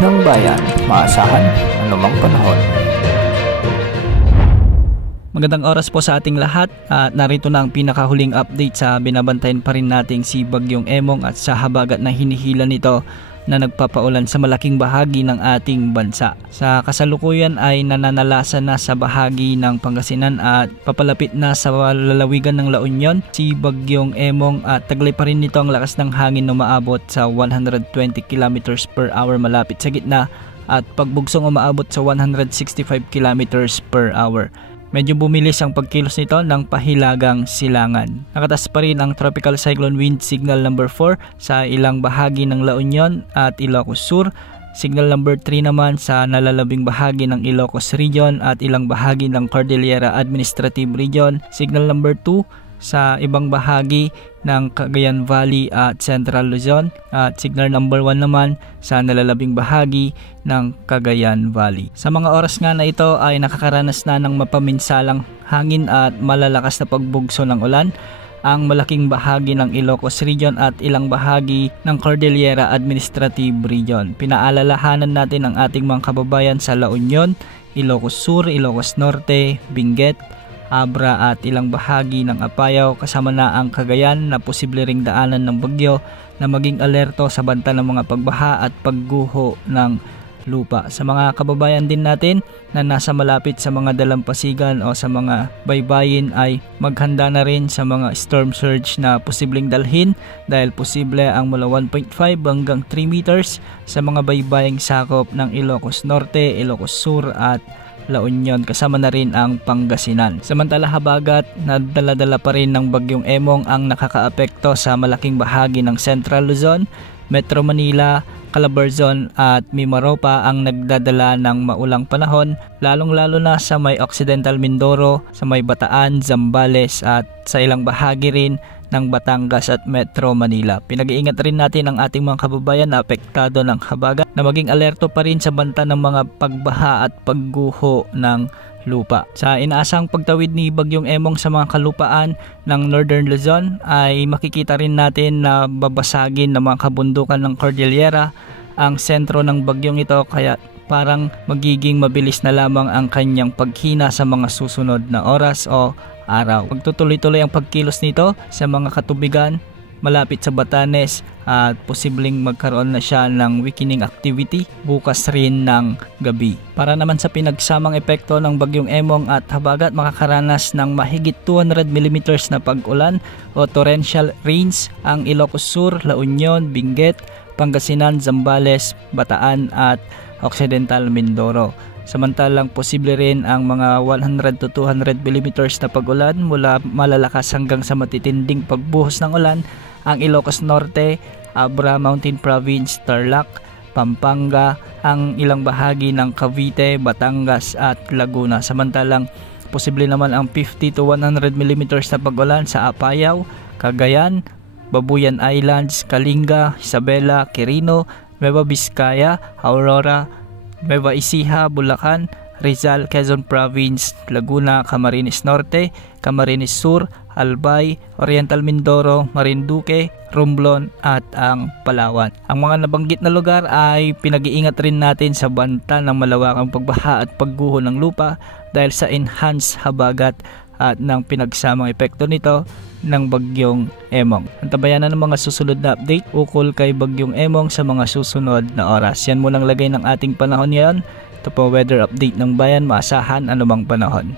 ng bayan, maasahan anumang panahon. Magandang oras po sa ating lahat at narito na ang pinakahuling update sa binabantayan pa rin nating si Bagyong Emong at sa habagat na hinihila nito na nagpapaulan sa malaking bahagi ng ating bansa. Sa kasalukuyan ay nananalasa na sa bahagi ng Pangasinan at papalapit na sa lalawigan ng La Union si Bagyong Emong at taglay pa rin nito ang lakas ng hangin na umaabot sa 120 km per hour malapit sa gitna at pagbugsong umaabot sa 165 km per hour. Medyo bumilis ang pagkilos nito ng pahilagang silangan. Nakatas pa rin ang Tropical Cyclone Wind Signal number 4 sa ilang bahagi ng La Union at Ilocos Sur. Signal number 3 naman sa nalalabing bahagi ng Ilocos Region at ilang bahagi ng Cordillera Administrative Region. Signal number 2 sa ibang bahagi ng Cagayan Valley at Central Luzon at signal number 1 naman sa nalalabing bahagi ng Cagayan Valley. Sa mga oras nga na ito ay nakakaranas na ng mapaminsalang hangin at malalakas na pagbugso ng ulan ang malaking bahagi ng Ilocos Region at ilang bahagi ng Cordillera Administrative Region. Pinaalalahanan natin ang ating mga kababayan sa La Union, Ilocos Sur, Ilocos Norte, Benguet, Abra at ilang bahagi ng Apayao kasama na ang Cagayan na posible ring daanan ng bagyo na maging alerto sa banta ng mga pagbaha at pagguho ng lupa. Sa mga kababayan din natin na nasa malapit sa mga dalampasigan o sa mga baybayin ay maghanda na rin sa mga storm surge na posibleng dalhin dahil posible ang mula 1.5 hanggang 3 meters sa mga baybaying sakop ng Ilocos Norte, Ilocos Sur at La Union kasama na rin ang Pangasinan. Samantala habagat na dala-dala pa rin ng Bagyong Emong ang nakakaapekto sa malaking bahagi ng Central Luzon, Metro Manila, Calabarzon at Mimaropa ang nagdadala ng maulang panahon lalong-lalo na sa may Occidental Mindoro, sa may Bataan, Zambales at sa ilang bahagi rin ng Batangas at Metro Manila. Pinag-iingat rin natin ang ating mga kababayan na apektado ng habagat na maging alerto pa rin sa banta ng mga pagbaha at pagguho ng lupa. Sa inaasang pagtawid ni Bagyong Emong sa mga kalupaan ng Northern Luzon ay makikita rin natin na babasagin ng mga kabundukan ng Cordillera ang sentro ng bagyong ito kaya parang magiging mabilis na lamang ang kanyang paghina sa mga susunod na oras o araw. Magtutuloy-tuloy ang pagkilos nito sa mga katubigan malapit sa Batanes at posibleng magkaroon na siya ng weakening activity bukas rin ng gabi. Para naman sa pinagsamang epekto ng Bagyong Emong at habagat makakaranas ng mahigit 200 mm na pag-ulan o torrential rains ang Ilocos Sur, La Union, Benguet, Pangasinan, Zambales, Bataan at Occidental Mindoro. Samantalang posible rin ang mga 100 to 200 mm na pag-ulan mula malalakas hanggang sa matitinding pagbuhos ng ulan ang Ilocos Norte, Abra Mountain Province, Tarlac, Pampanga, ang ilang bahagi ng Cavite, Batangas at Laguna. Samantalang posible naman ang 50 to 100 mm na pag-ulan sa Apayao, Cagayan, Babuyan Islands, Kalinga, Isabela, Quirino, Nueva Vizcaya, Aurora, Nueva Ecija, Bulacan, Rizal, Quezon Province, Laguna, Camarines Norte, Camarines Sur, Albay, Oriental Mindoro, Marinduque, Romblon at ang Palawan. Ang mga nabanggit na lugar ay pinag-iingat rin natin sa banta ng malawakang pagbaha at pagguho ng lupa dahil sa enhanced habagat at ng pinagsamang epekto nito ng Bagyong Emong. Antabayan na ng mga susunod na update ukol kay Bagyong Emong sa mga susunod na oras. Yan munang lagay ng ating panahon ngayon. Ito po weather update ng bayan, maasahan anumang panahon.